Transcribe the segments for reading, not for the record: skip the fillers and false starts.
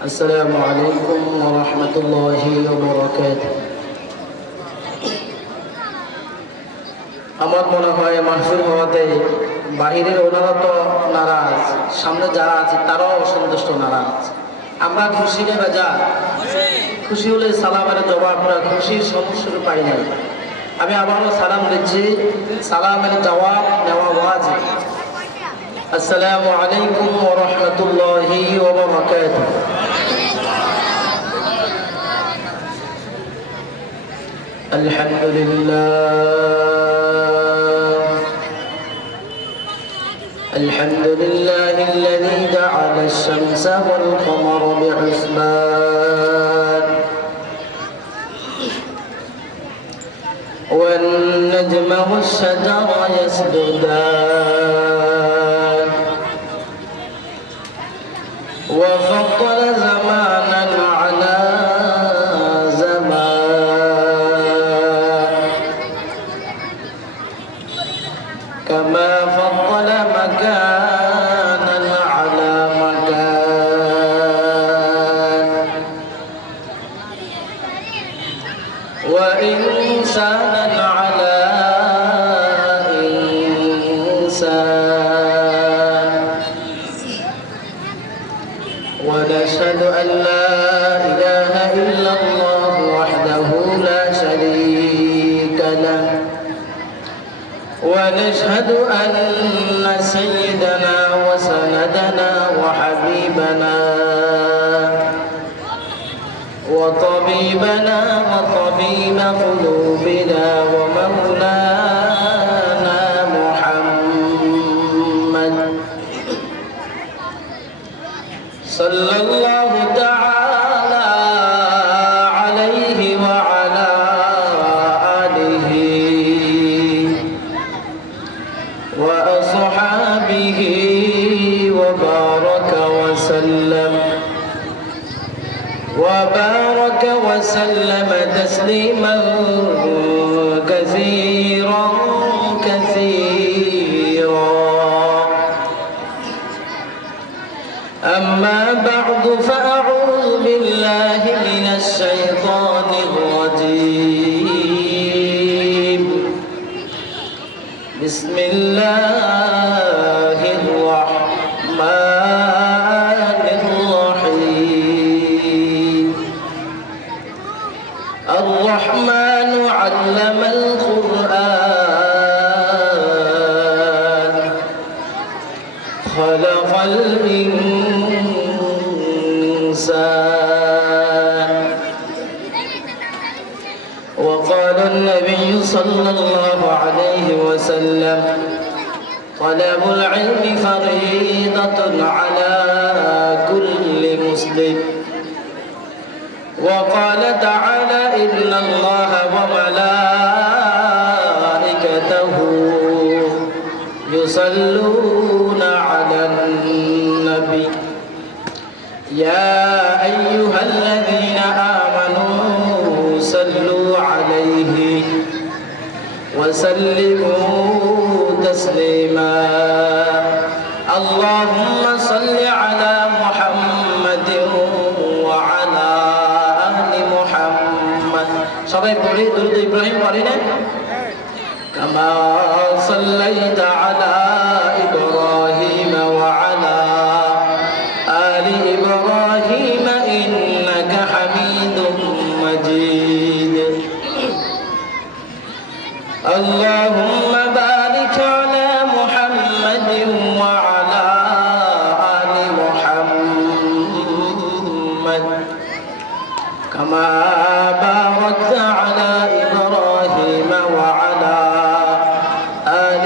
السلام عليكم ورحمة الله وبركاته আমার মনে হয় মাহফিল হওয়াতে বাহিরের ওনারা তো নারাজ, সামনে যারা আছে তারাও অসন্তুষ্ট নারাজ। আমরা খুশি নেবে যা খুশি হলে সালামের জবাব, আমরা খুশির সমস্যা পাই না। আমি আবারও সালাম দিচ্ছি, সালামের জবাব নেওয়া ওয়াজিব। আসসালামু আলাইকুম ওয়া রাহমাতুল্লাহি ওয়া বারাকাতুহু। الحمد لله الذي جعل الشمس والقمر بحسبان والنجم والشجر يسجدان وفضل زمانا على زمان كما فضل مكانا على مكان وإنسانا على إنسان ونشهد أن لا إله إلا الله وحده لا شريك له ونشهد أن سيدنا وسندنا وحبيبنا وطبيبنا وطبيب قلوبنا ومولانا محمد صلى الله تعالى عليه وعلى آله وأصحابه وبارك وسلم تسليما كثيرا أما بعد فأعوذ بالله من الشيطان الرجيم بسم الله الرحمن الرحيم الرحمن علم القرآن خلق الإنسان وقال النبي صلى الله عليه وسلم طلب العلم فريضة على كل مسلم وقال تعالى إن الله وملائكته يصلون على النبي يا أيها الذين آمنوا صلوا عليه وسلموا تسليما اللهم صل على محمد وعلى آل محمد সবাই পড়ি দুরূদ ইব্রাহিম পড়ি না كما صليت على إبراهيم وعلى آل إبراهيم إنك حميد مجيد اللهم بارك على محمد وعلى آل محمد كما باركت على إبراهيم وعلى آل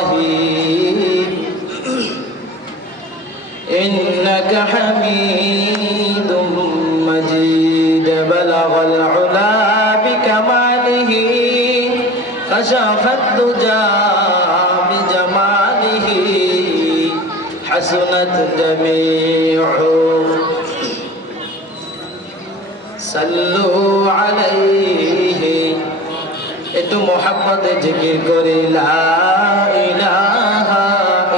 إبراهيم إنك حميد مجيد بلغ العلا بكماله كشف الدجى بجماله حسنت جميع صلوا عليه একটু মোহাম্মদে জিকির করি লা ইলাহা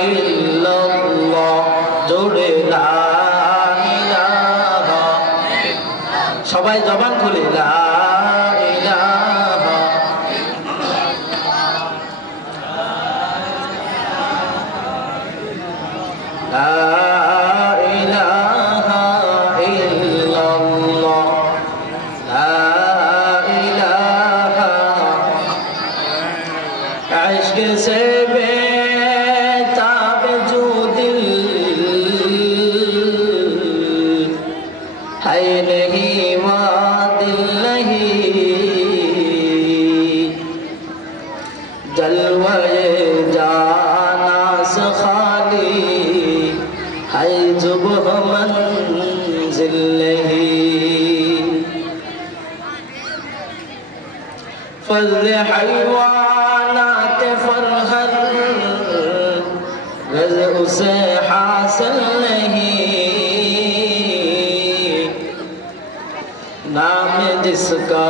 ইল্লাল্লাহ জোরে লা इश्क से बेताब जो दिल है नहीं वहाँ दिल नहीं जलवाए जाना से खाली है जुबह मंजिल नहीं फज़ हैवानात फरहर रज़ उसे हासिल नहीं नाम जिसका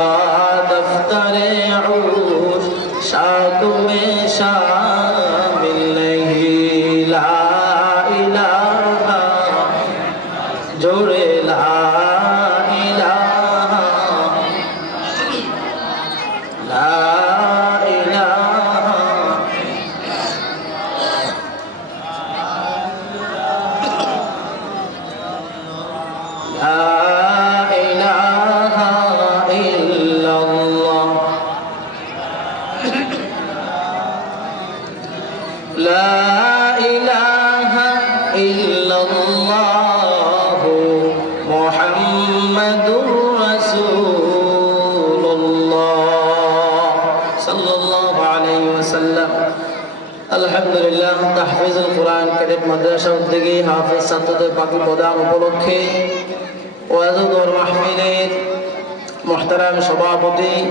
दफ्तरे ऊद शाक में शामिल नहीं ला इलाहा जोड़े ला इलाहा ला इलाहा ला इलाहा इल्लल्लाह ला इलाहा इल्लल्लाह मुहम्मदुर रसूलुल्लाह सल्लल्लाहु अलैहि वसल्लम আলহামদুলিল্লাহ তাহফিজুল কোরআন ক্যাডেট মাদ্রাসা উদ্যোগে হাফেজ ছাত্রদের পাকি প্রদান উপলক্ষে ওয়াজ ও দোয়া মাহফিলের মুহতারাম সভাপতি